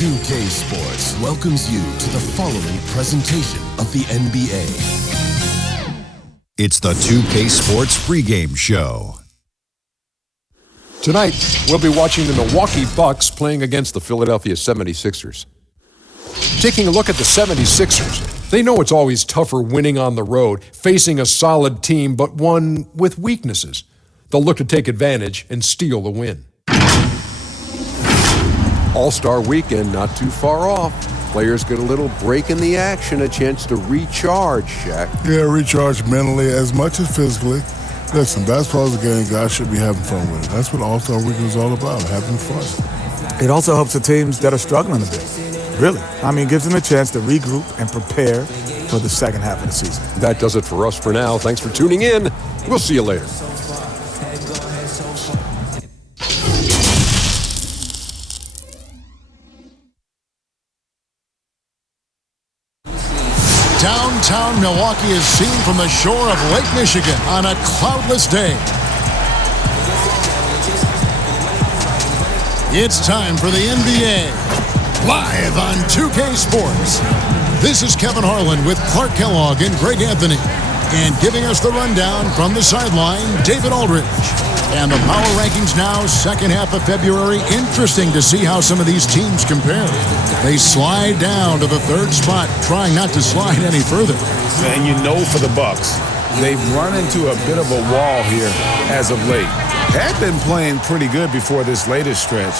2K Sports welcomes you to the following presentation of the NBA. It's the 2K Sports pregame show. Tonight, we'll be watching the Milwaukee Bucks playing against the Philadelphia 76ers. Taking a look at the 76ers, they know it's always tougher winning on the road, facing a solid team, but one with weaknesses. They'll look to take advantage and steal the win. All-Star Weekend not too far off. Players get a little break in the action, a chance to recharge, Shaq. Yeah, recharge mentally as much as physically. Listen, basketball is a game guys should be having fun with it. That's what All-Star Weekend is all about, having fun. It also helps the teams that are struggling a bit. Really. I mean, it gives them a chance to regroup and prepare for the second half of the season. That does it for us for now. Thanks for tuning in. We'll see you later. Downtown Milwaukee is seen from the shore of Lake Michigan on a cloudless day. It's time for the NBA, live on 2K Sports. This is Kevin Harlan with Clark Kellogg and Greg Anthony. And giving us the rundown from the sideline, David Aldridge. And the power rankings now, second half of February. Interesting to see how some of these teams compare. They slide down to the third spot, trying not to slide any further. And you know for the Bucks, they've run into a bit of a wall here as of late. Had been playing pretty good before this latest stretch.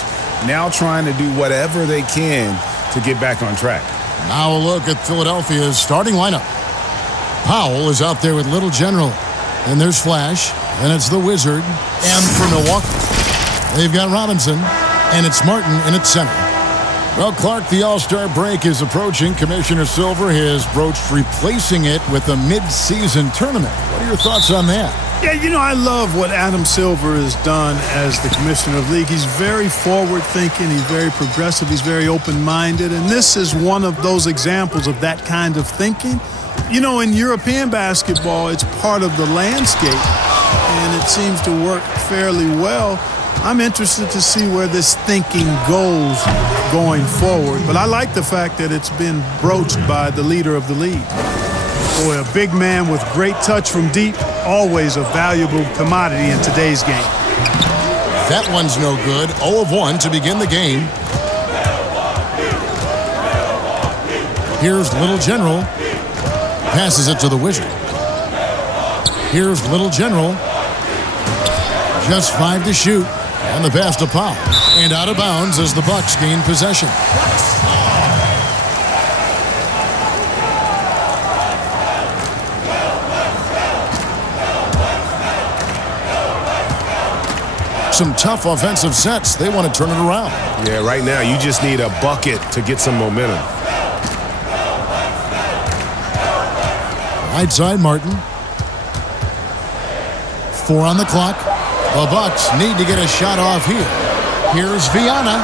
Now trying to do whatever they can to get back on track. Now a look at Philadelphia's starting lineup. Powell is out there with Little General. And there's Flash. And it's the Wizard. And for Milwaukee, they've got Robinson. And it's Martin in its center. Well, Clark, the All-Star break is approaching. Commissioner Silver has broached replacing it with a mid-season tournament. What are your thoughts on that? Yeah, you know, I love what Adam Silver has done as the commissioner of the league. He's very forward-thinking. He's very progressive. He's very open-minded. And this is one of those examples of that kind of thinking. You know, in European basketball, it's part of the landscape, and it seems to work fairly well. I'm interested to see where this thinking goes going forward. But I like the fact that it's been broached by the leader of the league. Boy, a big man with great touch from deep, always a valuable commodity in today's game. That one's no good. 0 of 1 to begin the game. Here's Little General. Passes it to the Wizard. Here's Little General. Just 5 to shoot. And the pass to Powell. And out of bounds as the Bucks gain possession. Some tough offensive sets. They want to turn it around. Yeah, right now you just need a bucket to get some momentum. Right side, Martin. 4 on the clock. The Bucks need to get a shot off here. Here's Viana.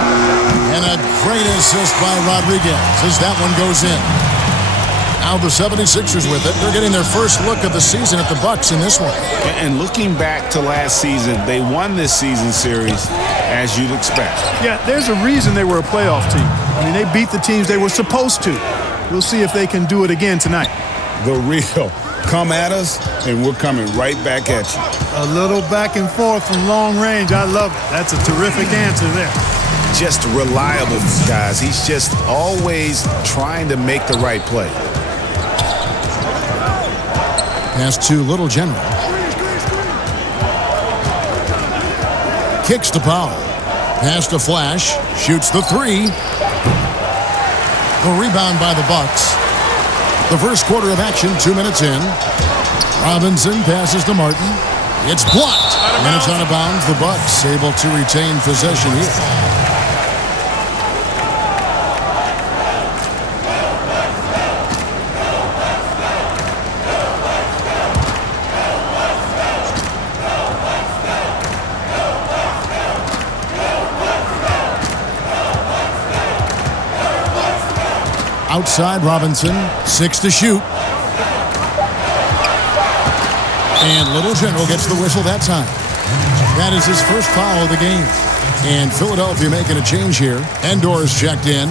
And a great assist by Rodriguez as that one goes in. Now the 76ers with it. They're getting their first look of the season at the Bucks in this one. And looking back to last season, they won this season series as you'd expect. Yeah, there's a reason they were a playoff team. I mean, they beat the teams they were supposed to. We'll see if they can do it again tonight. The real. Come at us, and we're coming right back at you. A little back and forth from long range. I love it. That's a terrific answer there. Just reliable, guys. He's just always trying to make the right play. Pass to Little General. Kicks to Powell. Pass to Flash. Shoots the 3. The rebound by the Bucks. The first quarter of action, 2 minutes in. Robinson passes to Martin. It's blocked. And it's out of bounds. The Bucks able to retain possession here. Outside, Robinson, 6 to shoot. And Little General gets the whistle that time. That is his first foul of the game. And Philadelphia making a change here. Endor's checked in.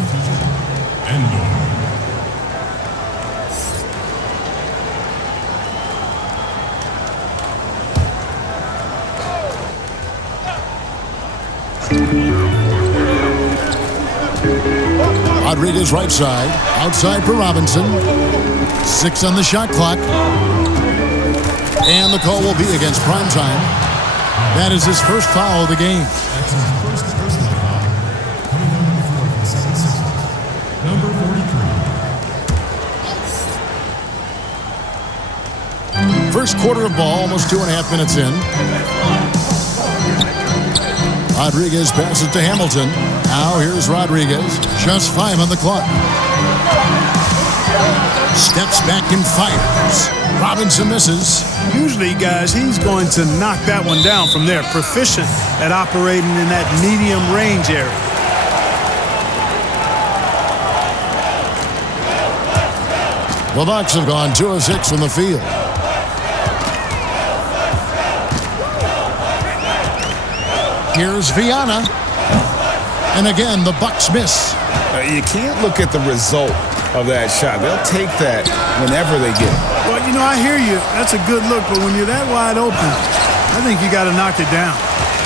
Rodriguez right side. Outside for Robinson. 6 on the shot clock. And the call will be against Primetime. That is his first foul of the game. That's his first personal foul. Coming up for the 76ers, number 43. First quarter of ball, almost 2.5 minutes in. Rodriguez passes to Hamilton. Now here's Rodriguez. Just 5 on the clock. Steps back and fires. Robinson misses. Usually, guys, he's going to knock that one down from there. Proficient at operating in that medium range area. The Bucks have gone 2 of 6 from the field. Here's Viana. And again, the Bucks miss. You can't look at the result of that shot. They'll take that whenever they get it. Well, you know, I hear you. That's a good look, but when you're that wide open, I think you got to knock it down.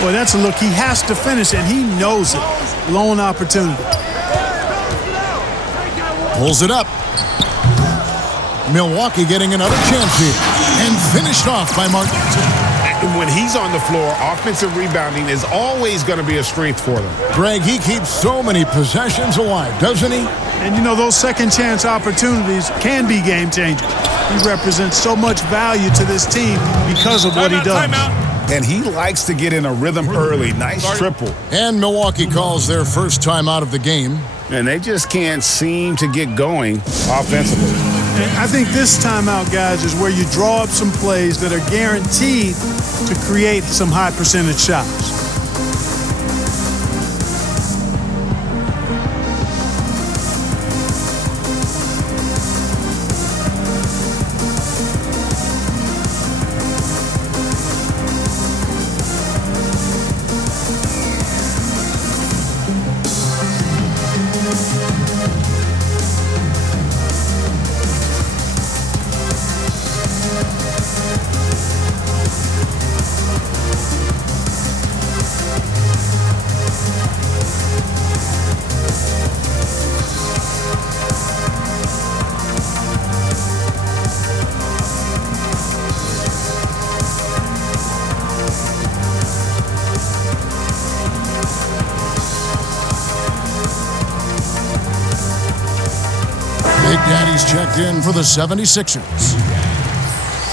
Boy, that's a look he has to finish, and he knows it. Lone opportunity. Pulls it up. Milwaukee getting another chance here. And finished off by Martin. When he's on the floor, offensive rebounding is always going to be a strength for them. Greg, he keeps so many possessions alive, doesn't he? And, you know, those second chance opportunities can be game changers. He represents so much value to this team because of what he does. And he likes to get in a rhythm early. Nice triple. And Milwaukee calls their first time out of the game. And they just can't seem to get going offensively. And I think this timeout, guys, is where you draw up some plays that are guaranteed to create some high percentage shots. Big Daddy's checked in for the 76ers.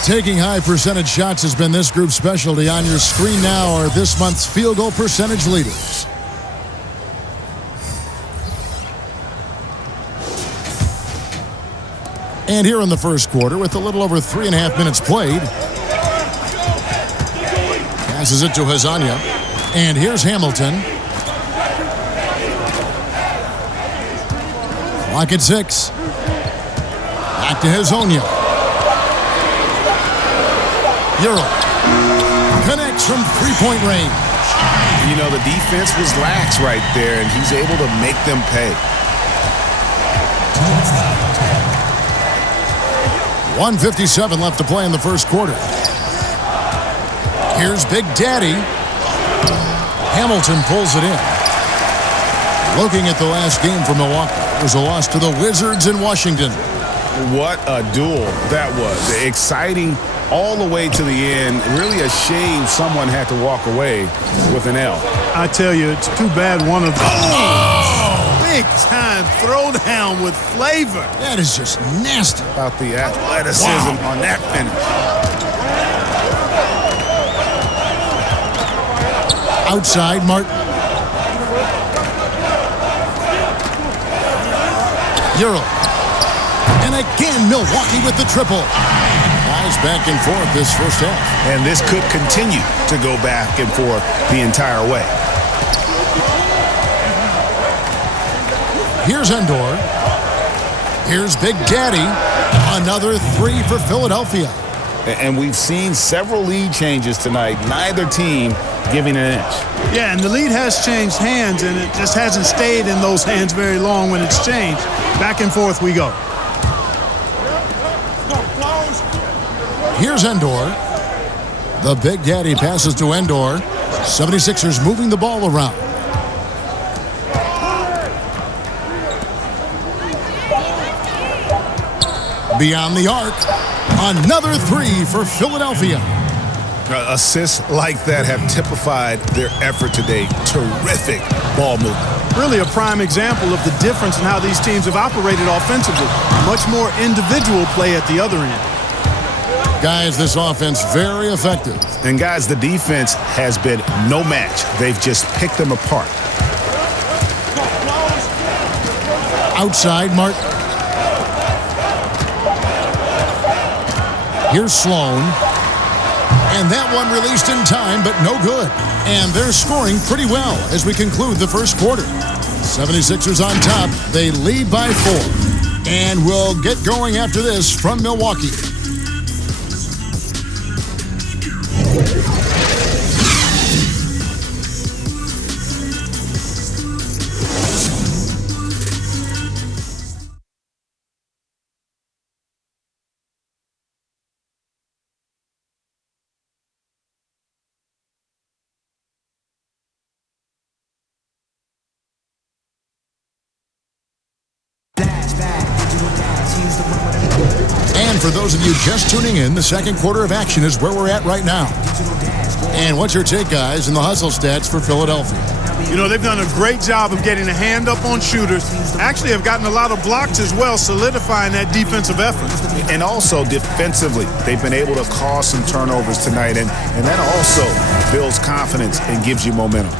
Taking high percentage shots has been this group's specialty. On your screen now are this month's field goal percentage leaders. And here in the first quarter, with a little over 3.5 minutes played, passes it to Hezonja. And here's Hamilton. Clock at 6. Back to Hezonja. Euro connects from three-point range. You know, the defense was lax right there, and he's able to make them pay. 1:57 left to play in the first quarter. Here's Big Daddy. Hamilton pulls it in. Looking at the last game for Milwaukee, it was a loss to the Wizards in Washington. What a duel that was. Exciting all the way to the end. Really a shame someone had to walk away with an L. I tell you, it's too bad one of them. Big time throwdown with flavor. That is just nasty. About the athleticism on that finish. Outside, Martin. Euro. And again, Milwaukee with the triple. Guys back and forth this first half. And this could continue to go back and forth the entire way. Here's Endor. Here's Big Daddy. Another 3 for Philadelphia. And we've seen several lead changes tonight. Neither team giving an inch. Yeah, and the lead has changed hands, and it just hasn't stayed in those hands very long when it's changed. Back and forth we go. Here's Endor. The Big Daddy passes to Endor. 76ers moving the ball around. Beyond the arc. Another three for Philadelphia. Assists like that have typified their effort today. Terrific ball movement. Really a prime example of the difference in how these teams have operated offensively. Much more individual play at the other end. Guys, this offense very effective. And guys, the defense has been no match. They've just picked them apart. Outside, Martin. Here's Sloan. And that one released in time, but no good. And they're scoring pretty well as we conclude the first quarter. 76ers on top. They lead by 4. And we'll get going after this from Milwaukee. And for those of you just tuning in, the second quarter of action is where we're at right now. And what's your take, guys, in the hustle stats for Philadelphia? You know, they've done a great job of getting a hand up on shooters. Actually have gotten a lot of blocks as well, solidifying that defensive effort. And also defensively, they've been able to cause some turnovers tonight, and that also builds confidence and gives you momentum.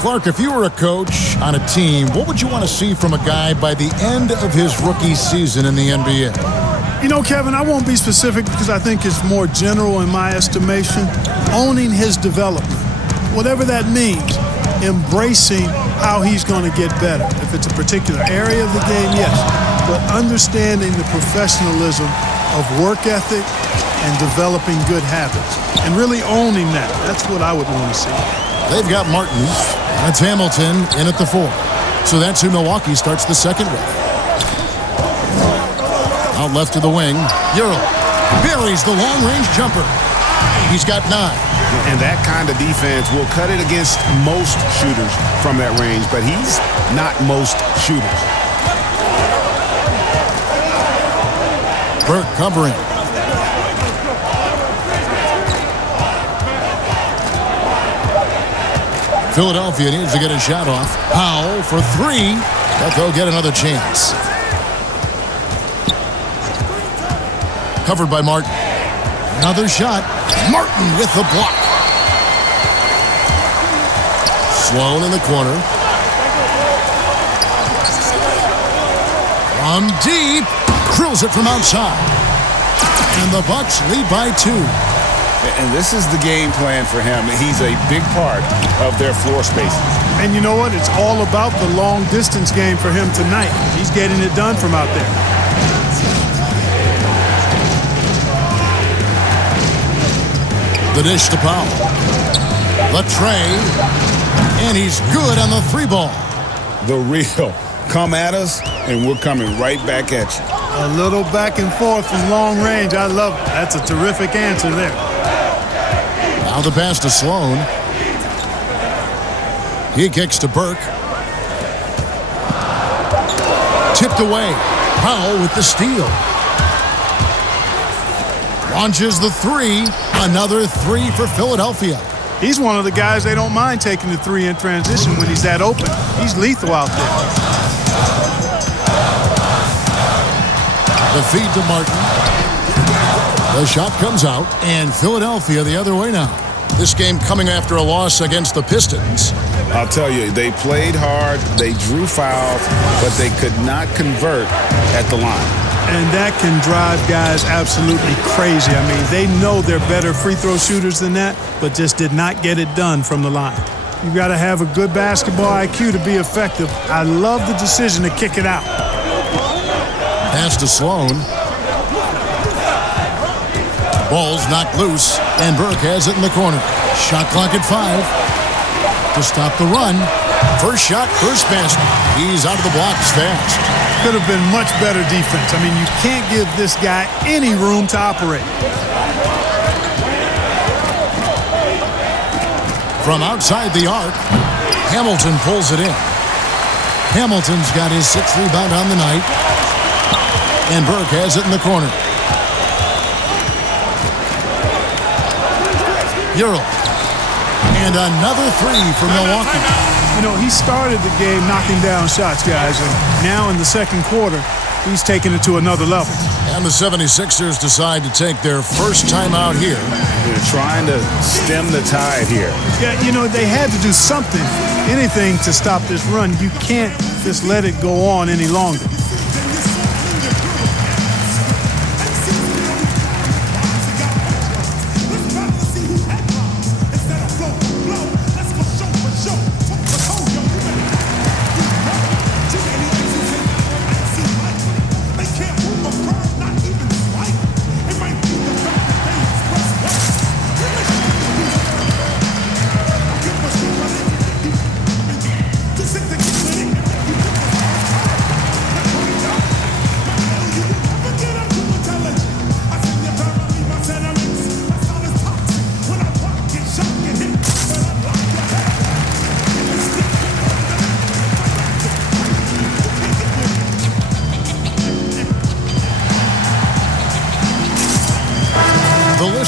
Clark, if you were a coach on a team, what would you want to see from a guy by the end of his rookie season in the NBA? You know, Kevin, I won't be specific because I think it's more general in my estimation. Owning his development, whatever that means, embracing how he's going to get better. If it's a particular area of the game, yes, but understanding the professionalism of work ethic and developing good habits and really owning that. That's what I would want to see. They've got Martins. That's Hamilton in at the 4. So that's who Milwaukee starts the second with. Out left to the wing. Ural buries the long-range jumper. He's got 9. And that kind of defense will cut it against most shooters from that range, but he's not most shooters. Burke covering. Philadelphia needs to get a shot off. Powell for 3, but they'll get another chance. Covered by Martin. Another shot. Martin with the block. Sloan in the corner. From deep. Drills it from outside. And the Bucks lead by 2. And this is the game plan for him. He's a big part of their floor space. And you know what? It's all about the long distance game for him tonight. He's getting it done from out there. The dish to Powell. The tray. And he's good on the 3 ball. The real. Come at us, and we're coming right back at you. A little back and forth from long range. I love it. That's a terrific answer there. Now the pass to Sloan. He kicks to Burke. Tipped away. Powell with the steal. Launches the 3. Another 3 for Philadelphia. He's one of the guys they don't mind taking the 3 in transition when he's that open. He's lethal out there. The feed to Martin. The shot comes out, and Philadelphia the other way now. This game coming after a loss against the Pistons. I'll tell you, they played hard, they drew fouls, but they could not convert at the line. And that can drive guys absolutely crazy. I mean, they know they're better free throw shooters than that, but just did not get it done from the line. You got to have a good basketball IQ to be effective. I love the decision to kick it out. Pass to Sloan. Ball's knocked loose, and Burke has it in the corner. Shot clock at 5 to stop the run. First shot, first basket. He's out of the blocks fast. Could have been much better defense. I mean, you can't give this guy any room to operate. From outside the arc, Hamilton pulls it in. Hamilton's got his 6th rebound on the night. And Burke has it in the corner. Ural. And another 3 for Milwaukee. You know, he started the game knocking down shots, guys, and now in the second quarter, he's taking it to another level. And the 76ers decide to take their first time out here. They're trying to stem the tide here. Yeah, you know, they had to do something, anything to stop this run. You can't just let it go on any longer.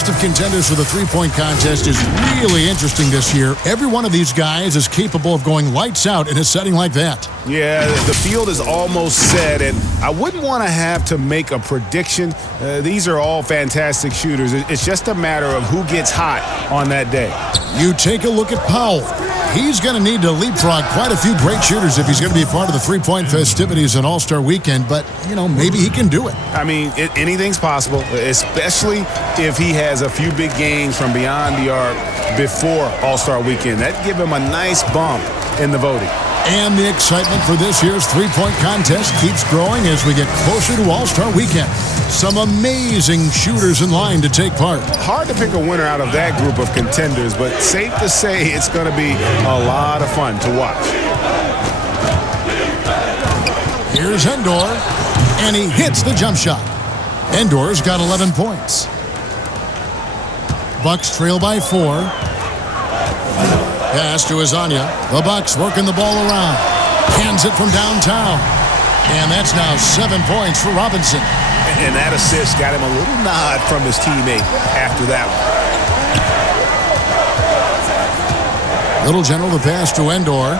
Of contenders for the three-point contest is really interesting this year. Every one of these guys is capable of going lights out in a setting like that. Yeah, the field is almost set, and I wouldn't want to have to make a prediction. These are all fantastic shooters. It's just a matter of who gets hot on that day. You take a look at Powell. He's going to need to leapfrog quite a few great shooters if he's going to be a part of the three-point festivities on All-Star Weekend, but, you know, maybe he can do it. I mean, anything's possible, especially if he has a few big games from beyond the arc before All-Star Weekend. That'd give him a nice bump in the voting. And the excitement for this year's three-point contest keeps growing as we get closer to All-Star Weekend. Some amazing shooters in line to take part. Hard to pick a winner out of that group of contenders, but safe to say it's going to be a lot of fun to watch. Here's Endor, and he hits the jump shot. Endor's got 11 points. Bucks trail by 4. Pass to Azania. The Bucks working the ball around. Hands it from downtown. And that's now 7 points for Robinson. And that assist got him a little nod from his teammate after that one. Little General the pass to Endor.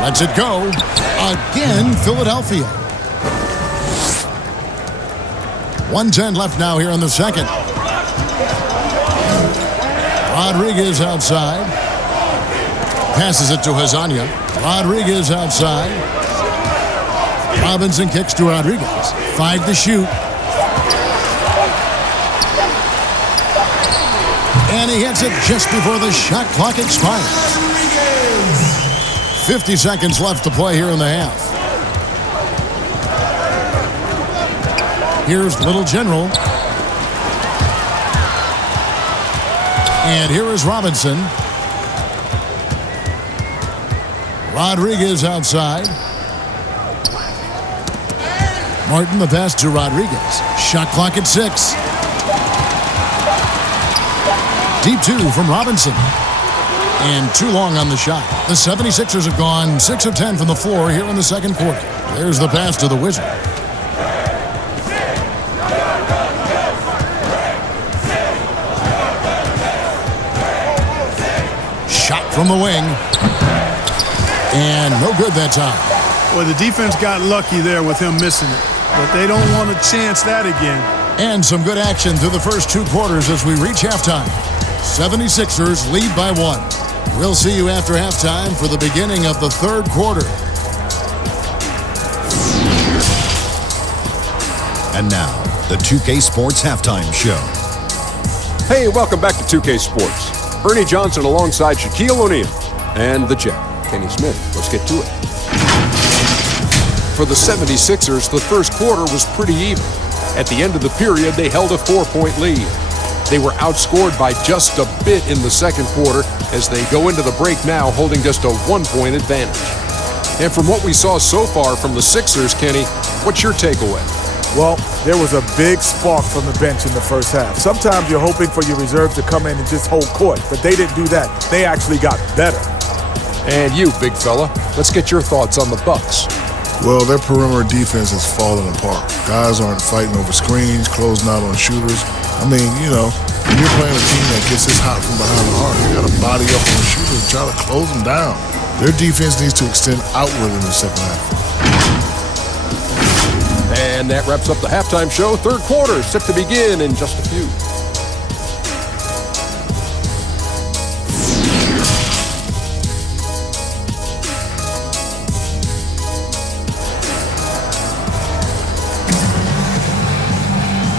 Lets it go. Again, Philadelphia. 1:10 left now here in the second. Rodriguez outside. Passes it to Hazania. Rodriguez outside. Robinson kicks to Rodriguez. 5 to shoot. And he hits it just before the shot clock expires. 50 seconds left to play here in the half. Here's Little General. And here is Robinson. Rodriguez outside. Martin the pass to Rodriguez. Shot clock at 6. Deep 2 from Robinson. And too long on the shot. The 76ers have gone 6 of 10 from the floor here in the second quarter. There's the pass to the Wizard. Shot from the wing. And no good that time. Well, the defense got lucky there with him missing it. But they don't want to chance that again. And some good action through the first 2 quarters as we reach halftime. 76ers lead by 1. We'll see you after halftime for the beginning of the third quarter. And now, the 2K Sports Halftime Show. Hey, welcome back to 2K Sports. Ernie Johnson alongside Shaquille O'Neal and the Jet, Kenny Smith. Let's get to it. For for the 76ers, the first quarter was pretty even. At the end of the period, they held a 4-point lead. They were outscored by just a bit in the second quarter as they go into the break now holding just a 1-point advantage. And from what we saw so far from the Sixers, Kenny, what's your takeaway? Well, there was a big spark from the bench in the first half. Sometimes you're hoping for your reserves to come in and just hold court, but they didn't do that. They actually got better. And you, big fella, let's get your thoughts on the Bucks. Well, their perimeter defense is falling apart. Guys aren't fighting over screens, closing out on shooters. I mean, when you're playing a team that gets this hot from behind the arc, you got to body up on the shooters and try to close them down. Their defense needs to extend outward in the second half. And that wraps up the halftime show. Third quarter set to begin in just a few.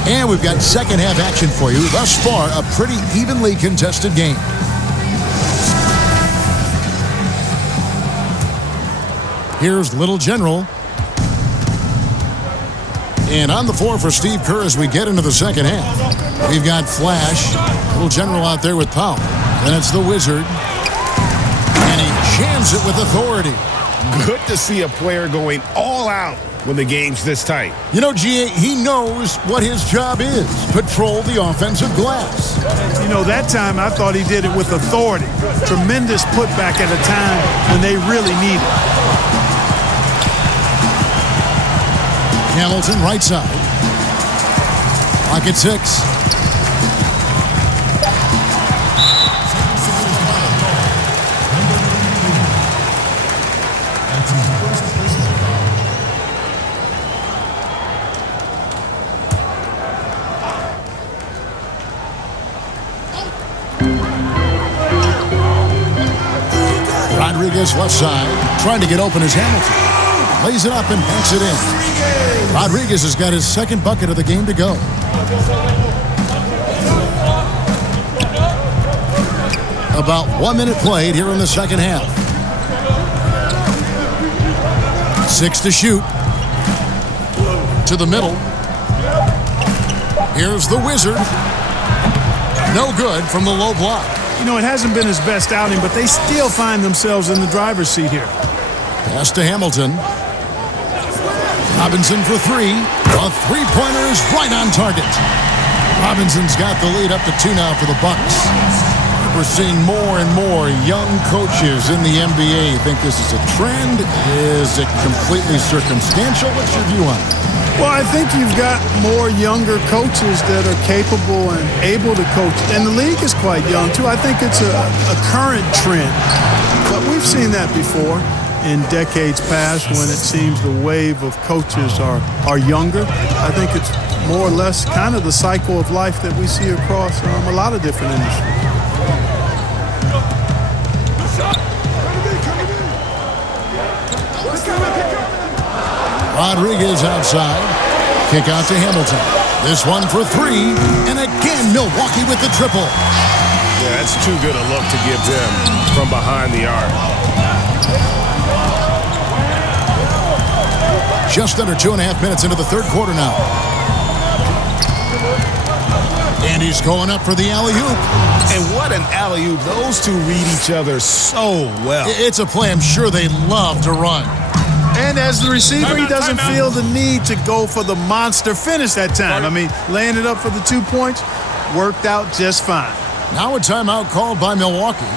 And we've got second half action for you. Thus far, a pretty evenly contested game. Here's Little General. And on the floor for Steve Kerr as we get into the second half. We've got Flash. Little General out there with Powell. Then it's the Wizard. And he jams it with authority. Good to see a player going all out when the game's this tight. GA, he knows what his job is. Patrol the offensive glass. That time I thought he did it with authority. Tremendous putback at a time when they really need it. Hamilton right side. Clock at 6. Rodriguez left side, trying to get open as Hamilton. Lays it up and banks it in. Rodriguez has got his second bucket of the game to go. About 1 minute played here in the second half. 6 to shoot. To the middle. Here's the Wizard. No good from the low block. It hasn't been his best outing, but they still find themselves in the driver's seat here. Pass to Hamilton. Robinson for 3. A three-pointer is right on target. Robinson's got the lead up to 2 now for the Bucks. We're seeing more and more young coaches in the NBA. Think this is a trend? Is it completely circumstantial? What's your view on it? Well, I think you've got more younger coaches that are capable and able to coach. And the league is quite young, too. I think it's a current trend. But we've seen that before in decades past when it seems the wave of coaches are younger. I think it's more or less kind of the cycle of life that we see across a lot of different industries. Rodriguez outside. Kick out to Hamilton. This one for 3. And again, Milwaukee with the triple. Yeah, that's too good a look to give them from behind the arc. Just under 2.5 minutes into the third quarter now. And he's going up for the alley-oop. And what an alley-oop. Those two read each other so well. It's a play I'm sure they love to run. And as the receiver, he doesn't feel the need to go for the monster finish that time. I mean, laying it up for the 2 points worked out just fine. Now a timeout called by Milwaukee.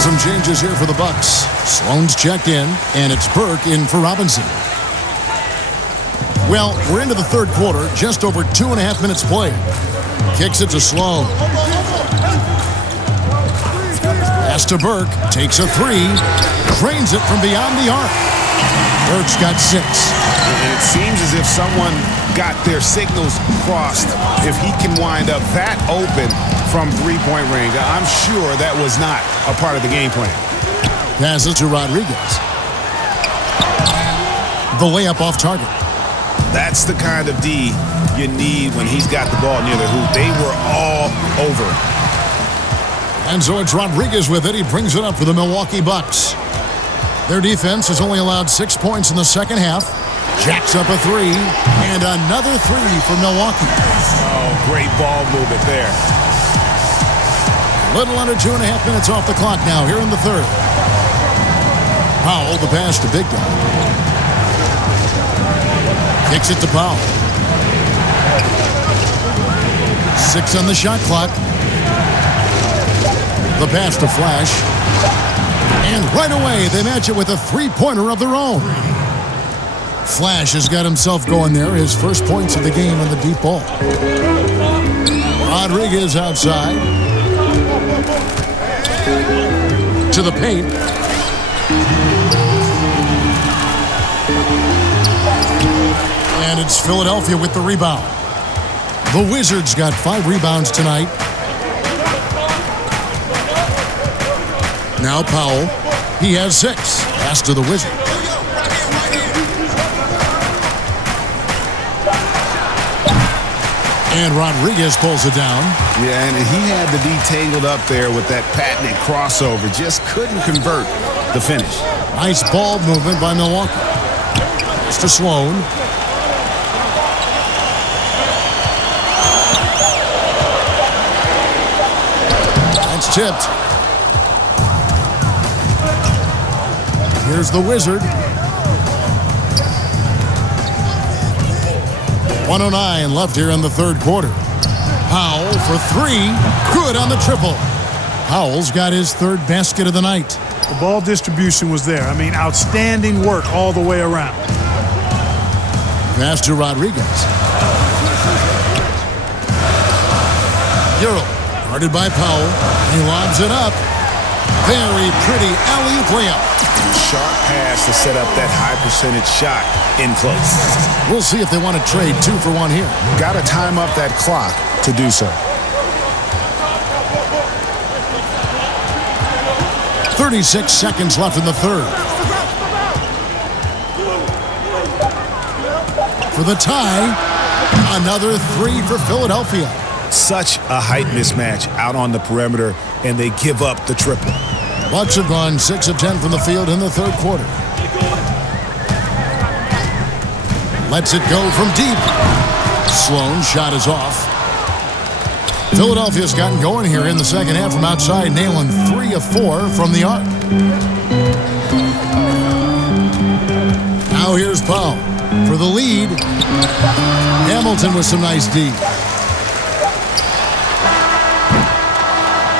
Some changes here for the Bucks. Sloan's checked in, and it's Burke in for Robinson. Well, we're into the third quarter, just over 2.5 minutes played. Kicks it to Sloan. Pass to Burke, takes a three, drains it from beyond the arc. Burke's got 6. And it seems as if someone got their signals crossed. If he can wind up that open from three-point range, I'm sure that was not a part of the game plan. Passes to Rodriguez. The layup off target. That's the kind of D you need when he's got the ball near the hoop. They were all over him. And so it's Rodriguez with it. He brings it up for the Milwaukee Bucks. Their defense has only allowed 6 points in the second half. Jacks up a three, and another three for Milwaukee. Oh, great ball movement there. Little under 2.5 minutes off the clock now here in the third. Powell, the pass to Big Guy. Kicks it to Powell. 6 on the shot clock. The pass to Flash. And right away, they match it with a three-pointer of their own. Flash has got himself going there. His first points of the game on the deep ball. Rodriguez outside. To the paint. And it's Philadelphia with the rebound. The Wizards got 5 rebounds tonight. Now Powell. He has 6. Pass to the Wizards. And Rodriguez pulls it down. Yeah, and he had the D tangled up there with that patented crossover. Just couldn't convert the finish. Nice ball movement by Milwaukee. It's to Sloan. That's tipped. Here's the Wizard. 1:09 left here in the third quarter. Powell for 3. Good on the triple. Powell's got his third basket of the night. The ball distribution was there. I mean, outstanding work all the way around. Pass to Rodriguez. Euro, guarded by Powell. He lobs it up. Very pretty alley-oop layup. Sharp pass to set up that high percentage shot in close. We'll see if they want to trade 2 for 1 here. Got to time up that clock to do so. 36 seconds left in the third. For the tie, another 3 for Philadelphia. Such a height mismatch out on the perimeter, and they give up the triple. Bucks have gone 6 of 10 from the field in the third quarter. Lets it go from deep. Sloan's shot is off. Philadelphia's gotten going here in the second half from outside, nailing 3 of 4 from the arc. Now here's Powell for the lead. Hamilton with some nice D.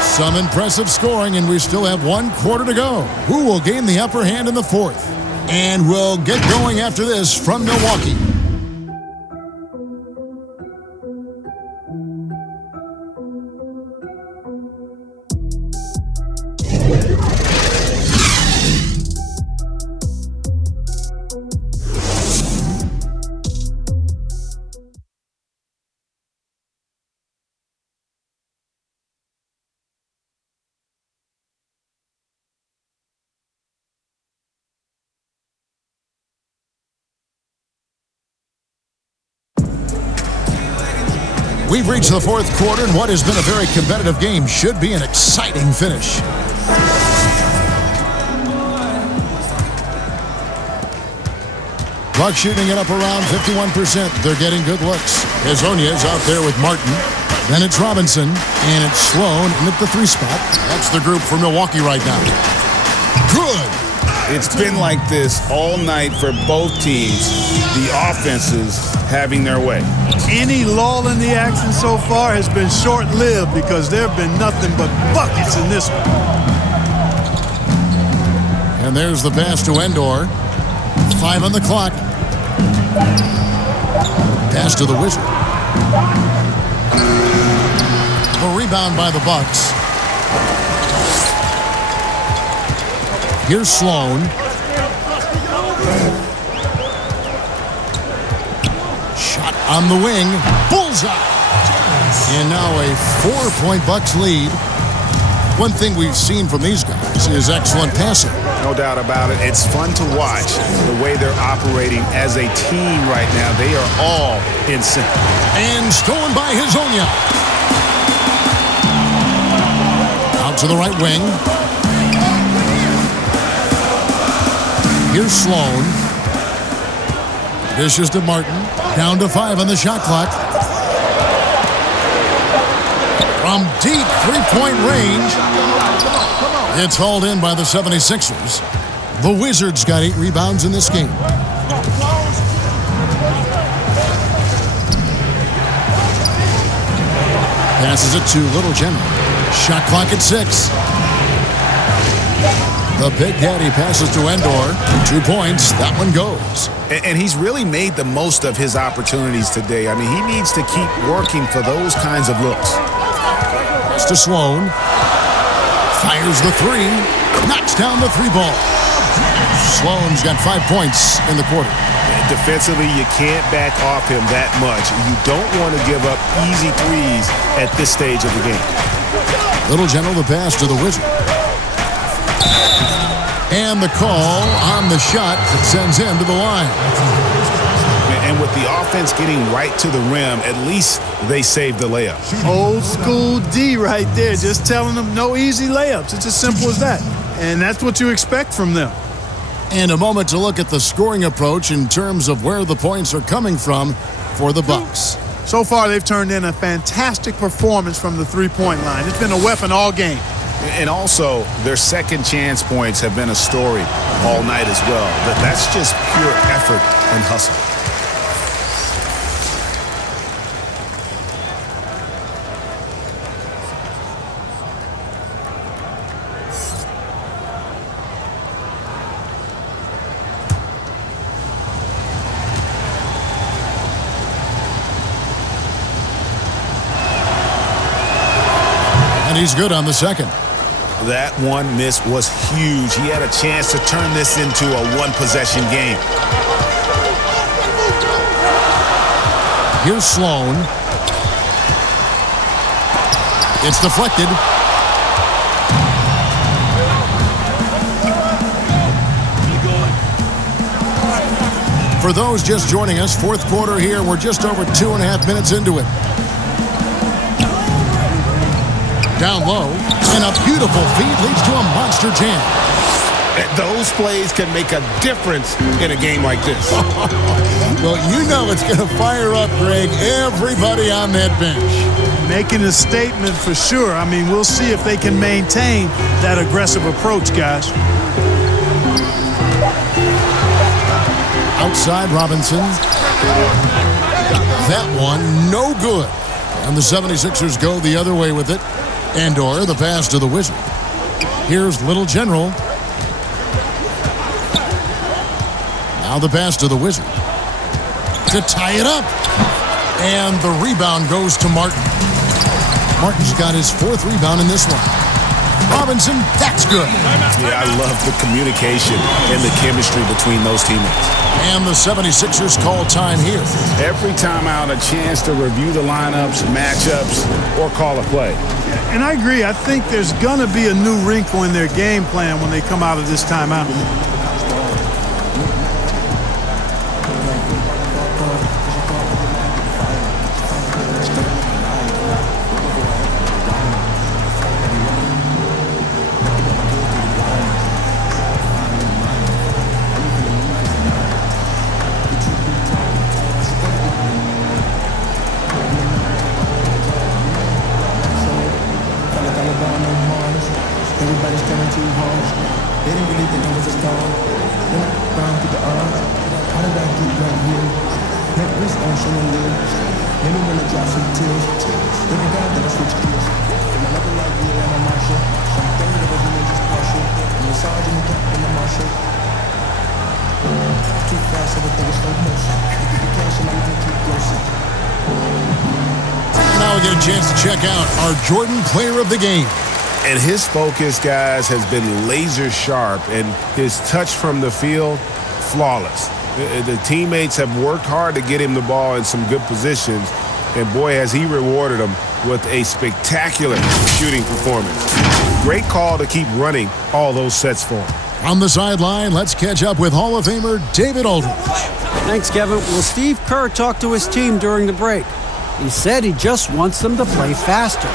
Some impressive scoring, and we still have 1 quarter to go. Who will gain the upper hand in the fourth? And we'll get going after this from Milwaukee. We've reached the fourth quarter, and what has been a very competitive game should be an exciting finish. Bucks shooting it up around 51%. They're getting good looks. Hezonja is out there with Martin. Then it's Robinson, and it's Sloan in at the 3 spot. That's the group for Milwaukee right now. Good. It's been like this all night for both teams. The offenses having their way. Any lull in the action so far has been short-lived because there have been nothing but buckets in this one. And there's the pass to Endor. 5 on the clock. Pass to the Wizard. The rebound by the Bucks. Here's Sloan. Shot on the wing. Bullseye. And now a 4-point Bucks lead. One thing we've seen from these guys is excellent passing. No doubt about it. It's fun to watch the way they're operating as a team right now. They are all in sync. And stolen by Hezonja. Out to the right wing. Here's Sloan. Dishes to Martin. Down to 5 on the shot clock. From deep 3-point range. It's hauled in by the 76ers. The Wizards got 8 rebounds in this game. Passes it to Little General. Shot clock at 6. The Big Daddy passes to Endor. 2 points. That one goes. And he's really made the most of his opportunities today. I mean, he needs to keep working for those kinds of looks. Pass to Sloan. Fires the 3. Knocks down the 3 ball. Sloan's got 5 points in the quarter. Defensively, you can't back off him that much. You don't want to give up easy threes at this stage of the game. Little General, the pass to the Wizard. And the call on the shot that sends him to the line. And with the offense getting right to the rim, at least they saved the layup. Old school D right there, just telling them no easy layups. It's as simple as that. And that's what you expect from them. And a moment to look at the scoring approach in terms of where the points are coming from for the Bucks. So far, they've turned in a fantastic performance from the 3-point line. It's been a weapon all game. And also, their second chance points have been a story all night as well. That's just pure effort and hustle. And he's good on the second. That one miss was huge. He had a chance to turn this into a one-possession game. Here's Sloan. It's deflected. For those just joining us, 4th quarter here. We're just over 2.5 minutes into it. Down low, and a beautiful feed leads to a monster jam. Those plays can make a difference in a game like this. Well, you know it's going to fire up, Greg, everybody on that bench. Making a statement for sure. I mean, we'll see if they can maintain that aggressive approach, guys. Outside Robinson. That one, no good. And the 76ers go the other way with it. Endor, the pass to the Wizard. Here's Little General. Now the pass to the Wizard. To tie it up. And the rebound goes to Martin. Martin's got his 4th rebound in this one. Robinson, that's good. Yeah, I love the communication and the chemistry between those teammates. And the 76ers call time here. Every time out, a chance to review the lineups, matchups, or call a play. And I agree. I think there's going to be a new wrinkle in their game plan when they come out of this timeout. everybody's coming too hard. They didn't really think I was a star. Then I found through the odds. How did I get right here? Neck wrist on chandelier. Maybe when I drop some tears. Thank God that I switched gears. From another life year and a marshal. Some third of a human just partial. I'm the sergeant, the captain, the marshal. Too fast, everything is slow motion. The cash and I'm gonna keep closer. Now we get a chance to check out our Jordan Player of the Game. And his focus, guys, has been laser sharp, and his touch from the field, flawless. The teammates have worked hard to get him the ball in some good positions, and boy, has he rewarded them with a spectacular shooting performance. Great call to keep running all those sets for him. On the sideline, let's catch up with Hall of Famer David Aldridge. Thanks, Kevin. Well, Steve Kerr talked to his team during the break. He said he just wants them to play faster.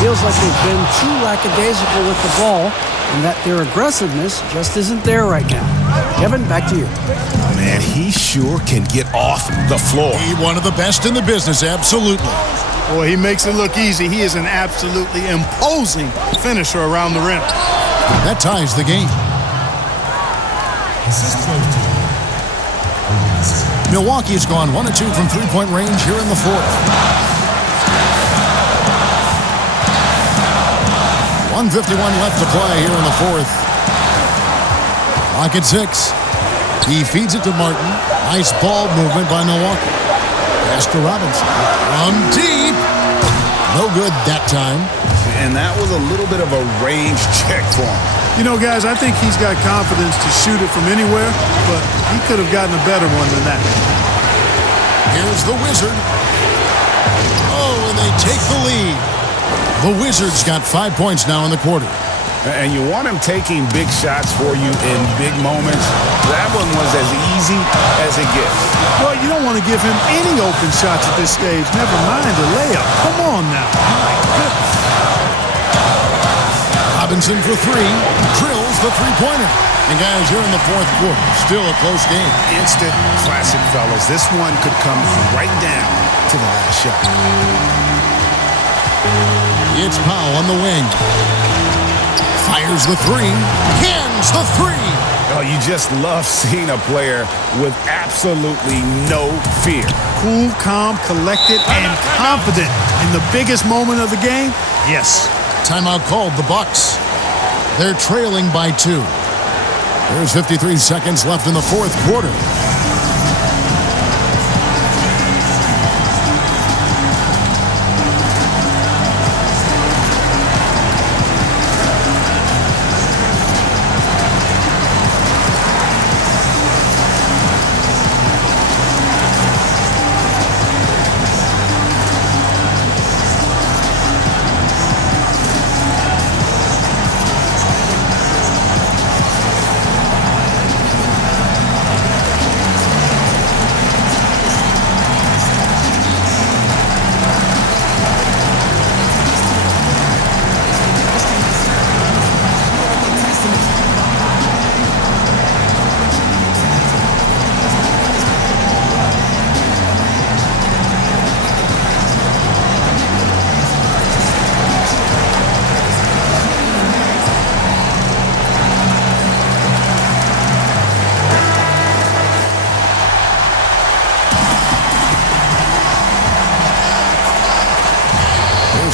Feels like they've been too lackadaisical with the ball and that their aggressiveness just isn't there right now. Kevin, back to you. Man, he sure can get off the floor. He one of the best in the business, absolutely. Boy, he makes it look easy. He is an absolutely imposing finisher around the rim. That ties the game. Assist close to Milwaukee has gone 1 of 2 from three-point range here in the fourth. 1:51 left to play here in the fourth. Clock at 6. He feeds it to Martin. Nice ball movement by Milwaukee. Pass to Robinson. From deep. No good that time. And that was a little bit of a range check for him. You know, guys, I think he's got confidence to shoot it from anywhere, but he could have gotten a better one than that. Here's the Wizard. Oh, and they take the lead. The Wizards got 5 points now in the quarter. And you want him taking big shots for you in big moments. That one was as easy as it gets. Well, you don't want to give him any open shots at this stage. Never mind a layup. Come on now. My goodness. Robinson for 3. Drills the three-pointer. And guys, here in the fourth quarter, still a close game. Instant classic, fellas. This one could come right down to the last shot. It's Powell on the wing. Fires the 3. Hands the 3. Oh, you just love seeing a player with absolutely no fear. Cool, calm, collected, and confident in the biggest moment of the game? Yes. Timeout called the Bucks. They're trailing by 2. There's 53 seconds left in the fourth quarter.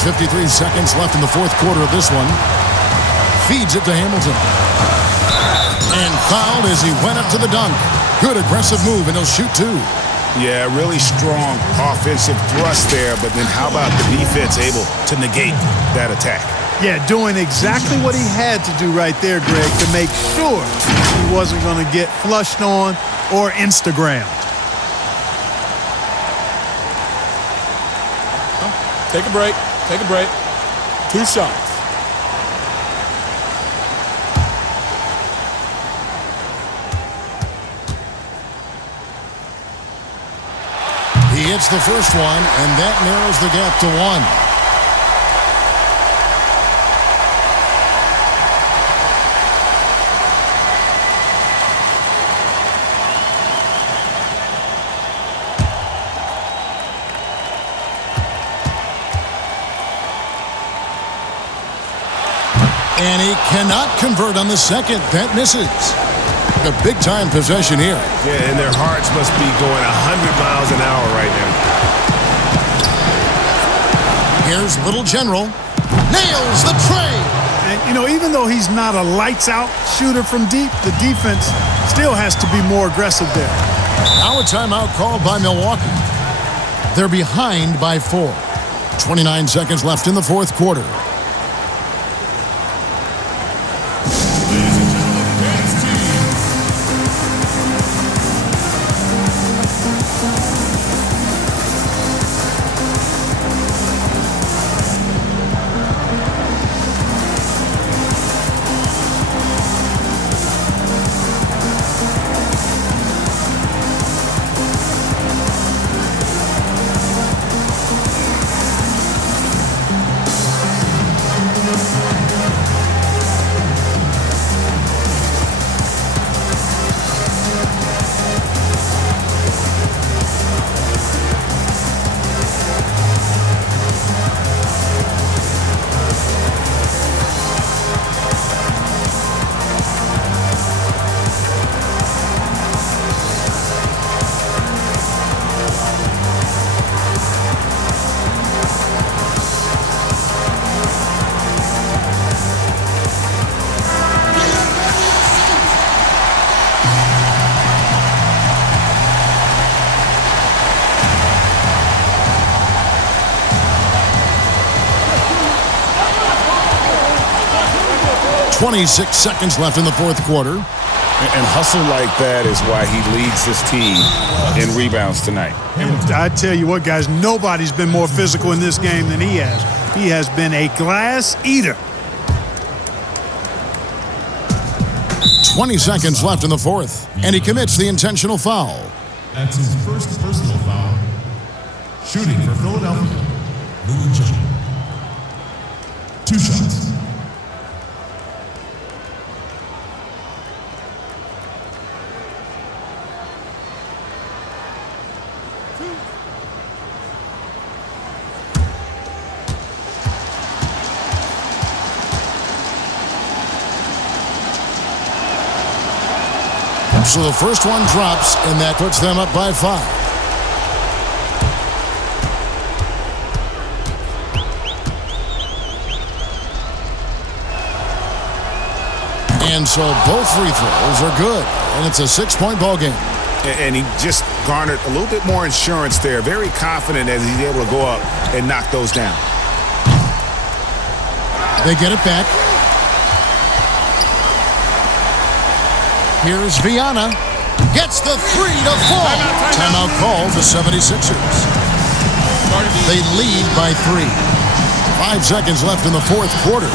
There's 53 seconds left in the fourth quarter of this one. Feeds it to Hamilton. And fouled as he went up to the dunk. Good aggressive move, and he'll shoot 2. Yeah, really strong offensive thrust there, but then how about the defense able to negate that attack? Yeah, doing exactly what he had to do right there, Greg, to make sure he wasn't going to get flushed on or Instagrammed. Take a break. Take a break. 2 shots. He hits the first one, and that narrows the gap to 1. And he cannot convert on the second. That misses. A big-time possession here. Yeah, and their hearts must be going 100 miles an hour right now. Here's Little General. Nails the tray. And, you know, even though he's not a lights-out shooter from deep, the defense still has to be more aggressive there. Now a timeout called by Milwaukee. They're behind by 4. 29 seconds left in the fourth quarter. .26 seconds left in the fourth quarter. And hustle like that is why he leads his team in rebounds tonight. And I tell you what, guys, nobody's been more physical in this game than he has. He has been a glass eater. 20 seconds left in the fourth, and he commits the intentional foul. That's his first personal foul. Shooting for Philadelphia, Lou General. 2 shots. So the first one drops, and that puts them up by 5. And so both free throws are good, and it's a 6-point ball game. And he just garnered a little bit more insurance there. Very confident as he's able to go up and knock those down. They get it back. Here's Viana. Gets the 3 to fall. Timeout called the 76ers. They lead by 3. 5 seconds left in the fourth quarter.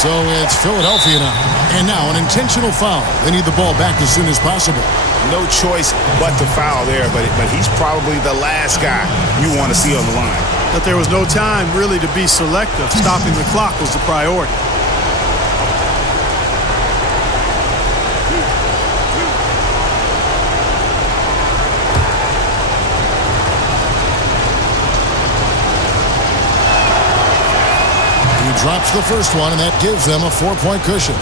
So it's Philadelphia now. And now an intentional foul. They need the ball back as soon as possible. No choice but to foul there, but he's probably the last guy you want to see on the line. But there was no time really to be selective. Stopping the clock was the priority. Drops the first one, and that gives them a 4-point cushion.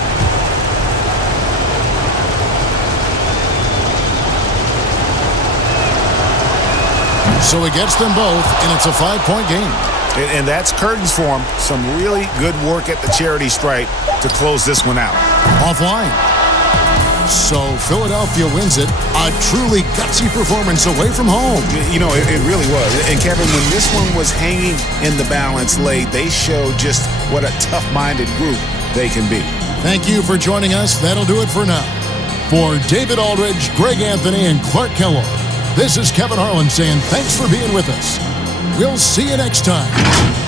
So he gets them both, and it's a 5-point game. And that's curtains for him. Some really good work at the charity stripe to close this one out. Offline. So Philadelphia wins it. A truly gutsy performance away from home. You know, it really was. And Kevin, when this one was hanging in the balance late, they showed just what a tough-minded group they can be. Thank you for joining us. That'll do it for now. For David Aldridge, Greg Anthony, and Clark Kellogg, this is Kevin Harlan saying thanks for being with us. We'll see you next time.